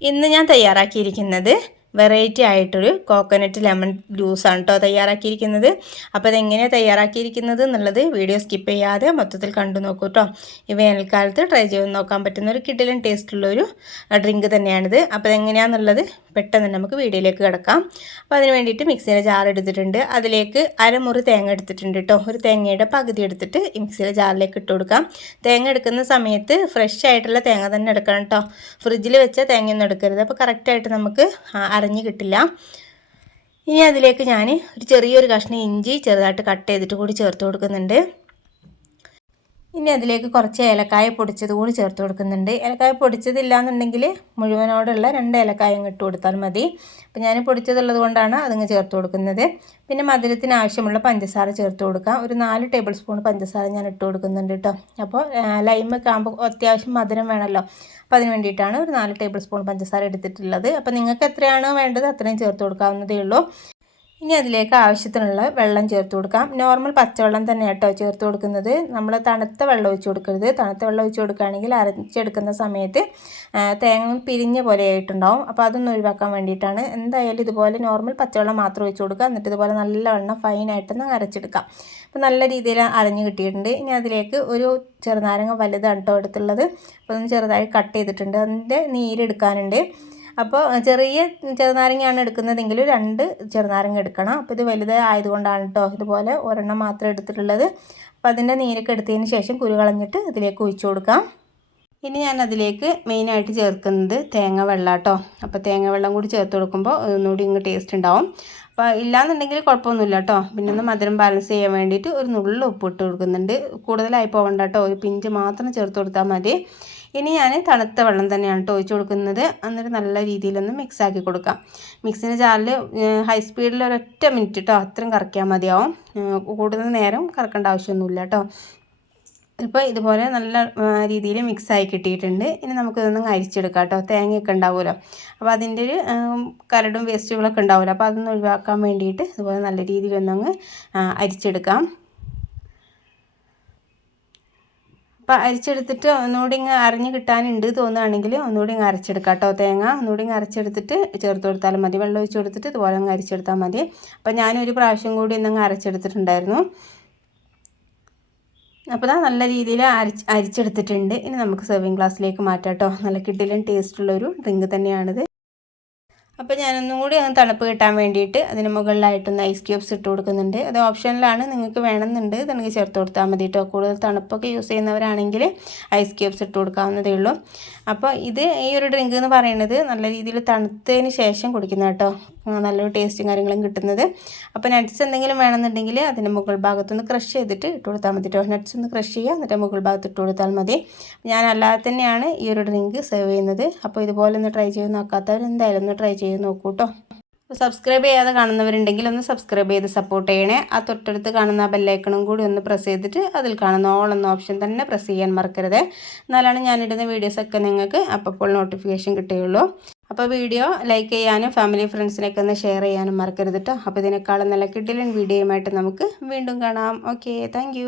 ഇന്ന് ഞാൻ തയ്യാറാക്കിയിരിക്കുന്നത് വെറൈറ്റി ആയിട്ടൊരു കോക്കനട്ട് ലെമൺ ജ്യൂസാണ് കേട്ടോ തയ്യാറാക്കിയിരിക്കുന്നത്. അപ്പോൾ അതെങ്ങനെയാണ് തയ്യാറാക്കിയിരിക്കുന്നത് എന്നുള്ളത് വീഡിയോ സ്കിപ്പ് ചെയ്യാതെ മൊത്തത്തിൽ കണ്ടു നോക്കൂ കേട്ടോ ഈ വേനൽക്കാലത്ത് ട്രൈ ചെയ്ത് നോക്കാൻ പറ്റുന്ന ഒരു കിഡിലൻ ടേസ്റ്റുള്ളൊരു ഡ്രിങ്ക് തന്നെയാണിത്. അപ്പോൾ അതെങ്ങനെയാണെന്നുള്ളത് പെട്ടെന്ന് നമുക്ക് വീഡിയോയിലേക്ക് കിടക്കാം. അപ്പോൾ അതിന് വേണ്ടിയിട്ട് മിക്സിയിലെ ജാർ എടുത്തിട്ടുണ്ട്. അതിലേക്ക് അരമുറി തേങ്ങ എടുത്തിട്ടുണ്ട് കേട്ടോ ഒരു തേങ്ങയുടെ പകുതി എടുത്തിട്ട് ഈ മിക്സിയിലെ ജാറിലേക്ക് ഇട്ട് കൊടുക്കാം. തേങ്ങ എടുക്കുന്ന സമയത്ത് ഫ്രഷ് ആയിട്ടുള്ള തേങ്ങ തന്നെ എടുക്കണം കേട്ടോ ഫ്രിഡ്ജിൽ വെച്ച തേങ്ങയൊന്നും എടുക്കരുത്. അപ്പോൾ കറക്റ്റായിട്ട് നമുക്ക് അരഞ്ഞ് കിട്ടില്ല. ഇനി അതിലേക്ക് ഞാൻ ഒരു ചെറിയൊരു കഷ്ണം ഇഞ്ചി ചെറുതായിട്ട് കട്ട് ചെയ്തിട്ട് കൂടി ചേർത്ത് കൊടുക്കുന്നുണ്ട്. ഇനി അതിലേക്ക് കുറച്ച് ഏലക്കായ പൊടിച്ചത് കൂടി ചേർത്ത് കൊടുക്കുന്നുണ്ട്. ഏലക്കായ പൊടിച്ചതില്ല എന്നുണ്ടെങ്കിൽ മുഴുവനോടുള്ള രണ്ട് ഏലക്കായും ഇട്ട് കൊടുത്താൽ മതി. അപ്പോൾ ഞാൻ പൊടിച്ചതുള്ളത് കൊണ്ടാണ് അതിങ്ങ് ചേർത്ത് കൊടുക്കുന്നത്. പിന്നെ മധുരത്തിന് ആവശ്യമുള്ള പഞ്ചസാര ചേർത്ത് കൊടുക്കാം. ഒരു നാല് ടേബിൾ സ്പൂൺ പഞ്ചസാര ഞാൻ ഇട്ട് കൊടുക്കുന്നുണ്ട് കേട്ടോ. അപ്പോൾ ലൈമൊക്കെ ആകുമ്പോൾ അത്യാവശ്യം മധുരം വേണമല്ലോ. അപ്പോൾ അതിന് വേണ്ടിയിട്ടാണ് ഒരു നാല് ടേബിൾ സ്പൂൺ പഞ്ചസാര എടുത്തിട്ടുള്ളത്. അപ്പോൾ നിങ്ങൾക്ക് എത്രയാണോ വേണ്ടത് അത്രയും ചേർത്ത് കൊടുക്കാവുന്നതേ ഉള്ളൂ. ഇനി അതിലേക്ക് ആവശ്യത്തിനുള്ള വെള്ളം ചേർത്ത് കൊടുക്കാം. നോർമൽ പച്ചവെള്ളം തന്നെ കേട്ടോ ചേർത്ത് കൊടുക്കുന്നത്. നമ്മൾ തണുത്ത വെള്ളം ഒഴിച്ച് കൊടുക്കരുത്. തണുത്ത വെള്ളം ഒഴിച്ച് കൊടുക്കുകയാണെങ്കിൽ അരച്ചെടുക്കുന്ന സമയത്ത് തേങ്ങ പിരിഞ്ഞ പോലെ ആയിട്ടുണ്ടാവും അപ്പോൾ അതൊന്നും ഒഴിവാക്കാൻ വേണ്ടിയിട്ടാണ്. എന്തായാലും ഇതുപോലെ നോർമൽ പച്ചവെള്ളം മാത്രം ഒഴിച്ച് കൊടുക്കുക. എന്നിട്ട് ഇതുപോലെ നല്ല നല്ലവണ്ണം ഫൈനായിട്ടൊന്ന് അരച്ചെടുക്കാം. അപ്പോൾ നല്ല രീതിയിൽ അരഞ്ഞ് കിട്ടിയിട്ടുണ്ട്. ഇനി അതിലേക്ക് ഒരു ചെറുനാരങ്ങ വലുതാണ് കേട്ടോ എടുത്തുള്ളത്. അപ്പോൾ ഒന്ന് ചെറുതായി കട്ട് ചെയ്തിട്ടുണ്ട്. അതിന്റെ നീരെടുക്കാനുണ്ട് അപ്പോൾ ചെറിയ ചെറുനാരങ്ങയാണ് എടുക്കുന്നതെങ്കിൽ രണ്ട് ചെറുനാരങ്ങ എടുക്കണം. അപ്പോൾ ഇത് വലുത് ആയതുകൊണ്ടാണ് കേട്ടോ ഇതുപോലെ ഒരെണ്ണം മാത്രം എടുത്തിട്ടുള്ളത്. അപ്പോൾ അതിന്റെ നീരൊക്കെ എടുത്തതിന് ശേഷം കുരു കളഞ്ഞിട്ട് ഇതിലേക്ക് ഒഴിച്ചു കൊടുക്കാം. ഇനി ഞാൻ അതിലേക്ക് മെയിനായിട്ട് ചേർക്കുന്നത് തേങ്ങ വെള്ളം കേട്ടോ അപ്പോൾ തേങ്ങ വെള്ളം കൂടി ചേർത്ത് കൊടുക്കുമ്പോൾ ഒന്നുകൂടി ഇങ്ങ് ടേസ്റ്റ് ഉണ്ടാവും. അപ്പോൾ ഇല്ലാന്നുണ്ടെങ്കിൽ കുഴപ്പമൊന്നുമില്ല കേട്ടോ പിന്നെ ഒന്ന് മധുരം ബാലൻസ് ചെയ്യാൻ വേണ്ടിയിട്ട് ഒരു നുള്ളിൽ ഉപ്പ് ഇട്ട് കൊടുക്കുന്നുണ്ട്. കൂടുതലായി പോകണ്ട കേട്ടോ ഒരു പിഞ്ച് മാത്രം ചേർത്ത് കൊടുത്താൽ മതി. ഇനി ഞാൻ തണുത്ത വെള്ളം തന്നെയാണ് കേട്ടോ ഒഴിച്ച് കൊടുക്കുന്നത്. എന്നിട്ട് നല്ല രീതിയിലൊന്ന് മിക്സ് ആക്കി കൊടുക്കാം. മിക്സിന്റെ ജാറിൽ ഹൈ സ്പീഡിൽ ഒരൊറ്റ മിനിറ്റ് കേട്ടോ അത്രയും കറക്കിയാൽ മതിയാവും. കൂടുതൽ നേരം കറക്കേണ്ട ആവശ്യമൊന്നുമില്ല കേട്ടോ ഇപ്പോൾ ഇതുപോലെ നല്ല രീതിയിൽ മിക്സായി കിട്ടിയിട്ടുണ്ട്. ഇനി നമുക്കിതൊന്നും അരിച്ചെടുക്കാം കേട്ടോ തേങ്ങയൊക്കെ ഉണ്ടാവുമല്ലോ. അപ്പോൾ അതിന്റെ ഒരു കരടും വേസ്റ്റുകളൊക്കെ ഉണ്ടാവുമല്ലോ. അപ്പോൾ അതൊന്നും ഒഴിവാക്കാൻ വേണ്ടിയിട്ട് ഇതുപോലെ നല്ല രീതിയിലൊന്നങ്ങ് അരിച്ചെടുക്കാം. അപ്പോൾ അരിച്ചെടുത്തിട്ട് ഒന്നുകൂടി ഇങ്ങ് അരഞ്ഞ് കിട്ടാനുണ്ട് തോന്നുകയാണെങ്കിൽ ഒന്നുകൂടി ഇങ്ങ് അരച്ചെടുക്കാം കേട്ടോ തേങ്ങ. ഒന്നുകൂടി ഇങ്ങ് അരച്ചെടുത്തിട്ട് ചേർത്ത് കൊടുത്താലും മതി. വെള്ളം ഒഴിച്ച് കൊടുത്തിട്ട് ഇതുപോലെ അങ്ങ് അരിച്ചെടുത്താൽ മതി. അപ്പോൾ ഞാനൊരു പ്രാവശ്യം കൂടി ഒന്നങ്ങ് അരച്ചെടുത്തിട്ടുണ്ടായിരുന്നു. അപ്പോൾ ഇതാ നല്ല രീതിയിൽ അരിച്ച് അരിച്ചെടുത്തിട്ടുണ്ട്. ഇനി നമുക്ക് സെർവിങ് ഗ്ലാസ്സിലേക്ക് മാറ്റാം കേട്ടോ നല്ല കിട്ടിലും ടേസ്റ്റുള്ളൊരു ഡ്രിങ്ക് തന്നെയാണിത്. അപ്പോൾ ഞാനൊന്നും കൂടി ഒന്ന് തണുപ്പ് കിട്ടാൻ വേണ്ടിയിട്ട് അതിന് മുകളിലായിട്ടൊന്ന് ഐസ് ക്യൂബ്സ് ഇട്ട് കൊടുക്കുന്നുണ്ട്. അത് ഓപ്ഷനിലാണ് നിങ്ങൾക്ക് വേണമെന്നുണ്ട്. നിങ്ങൾക്ക് ചേർത്ത് കൊടുത്താൽ മതി കേട്ടോ കൂടുതൽ തണുപ്പൊക്കെ യൂസ് ചെയ്യുന്നവരാണെങ്കിൽ ഐസ് ക്യൂബ്സ് ഇട്ട് കൊടുക്കാവുന്നതേ ഉള്ളൂ. അപ്പോൾ ഇത് ഈ ഒരു ഡ്രിങ്ക് എന്ന് പറയുന്നത് നല്ല രീതിയിൽ തണുത്തതിന് ശേഷം കുടിക്കുന്ന കേട്ടോ നല്ലൊരു ടേസ്റ്റും കാര്യങ്ങളും കിട്ടുന്നത്. അപ്പോൾ നട്ട്സ് എന്തെങ്കിലും വേണമെന്നുണ്ടെങ്കിൽ അതിന്റെ മുകൾ ഭാഗത്തൊന്ന് ക്രഷ് ചെയ്തിട്ട് ഇട്ട് കൊടുത്താൽ മതി കേട്ടോ നട്ട്സ് ഒന്ന് ക്രഷ് ചെയ്യുക എന്നിട്ട് മുകൾ ഭാഗത്ത് ഇട്ട് കൊടുത്താൽ മതി. ഞാൻ അല്ലാതെ തന്നെയാണ് ഈ ഒരു ഡ്രിങ്ക് സെർവ് ചെയ്യുന്നത്. അപ്പോൾ ഇതുപോലെ ഒന്ന് ട്രൈ ചെയ്ത് നോക്കാത്തവർ എന്തായാലും ഒന്ന് ട്രൈ ചെയ്ത് നോക്കൂ കേട്ടോ സബ്സ്ക്രൈബ് ചെയ്യാതെ കാണുന്നവരുണ്ടെങ്കിൽ ഒന്ന് സബ്സ്ക്രൈബ് ചെയ്ത് സപ്പോർട്ട് ചെയ്യണേ. ആ തൊട്ടടുത്ത് കാണുന്ന ബെല്ലൈക്കണും കൂടി ഒന്ന് പ്രസ് ചെയ്തിട്ട് അതിൽ കാണുന്ന ഓൾ എന്ന ഓപ്ഷൻ തന്നെ പ്രസ് ചെയ്യാൻ മറക്കരുത്. എന്നാലാണ് ഞാനിടുന്ന വീഡിയോസൊക്കെ നിങ്ങൾക്ക് അപ്പോൾ നോട്ടിഫിക്കേഷൻ കിട്ടുകയുള്ളൂ. അപ്പോൾ വീഡിയോ ലൈക്ക് ചെയ്യാനും ഫാമിലി ഫ്രണ്ട്സിനൊക്കെ ഒന്ന് ഷെയർ ചെയ്യാനും മറക്കരുത് കേട്ടോ അപ്പോൾ ഇതിനേക്കാളും നല്ല കിട്ടിലും വീഡിയോയുമായിട്ട് നമുക്ക് വീണ്ടും കാണാം. Okay thank